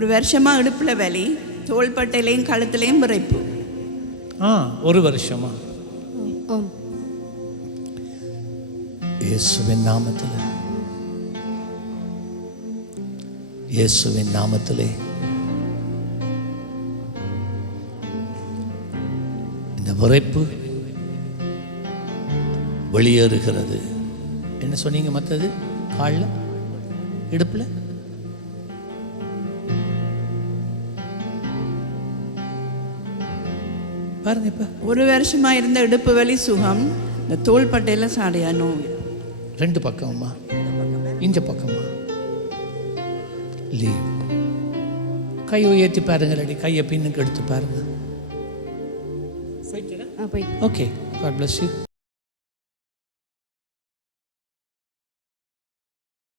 ஒரு வருஷமா இடுப்புல வலி, தோள்பட்டையிலையும் கழுத்துலையும் விரைப்பு. ஒரு வருஷமா? இயேசுவின் நாமத்தில், இயேசுவின் நாமத்திலே இந்த விரைப்பு வெளியேறுகிறது. என்ன சொன்னீங்க? மற்றது காலில், இடுப்புல? பாருங்க. இப்ப ஒரு வருஷமா இருந்த இடுப்பு வலி சுகம், இந்த தோள்பட்டையில சாடையா நோய். ரெண்டு பக்கமா? இந்த பக்கமா? லீவ். கை உயர்த்தி பாருங்க, இல்லாட்டி கையை பின்னுக்கு எடுத்து பாருங்க. Okay, God bless you.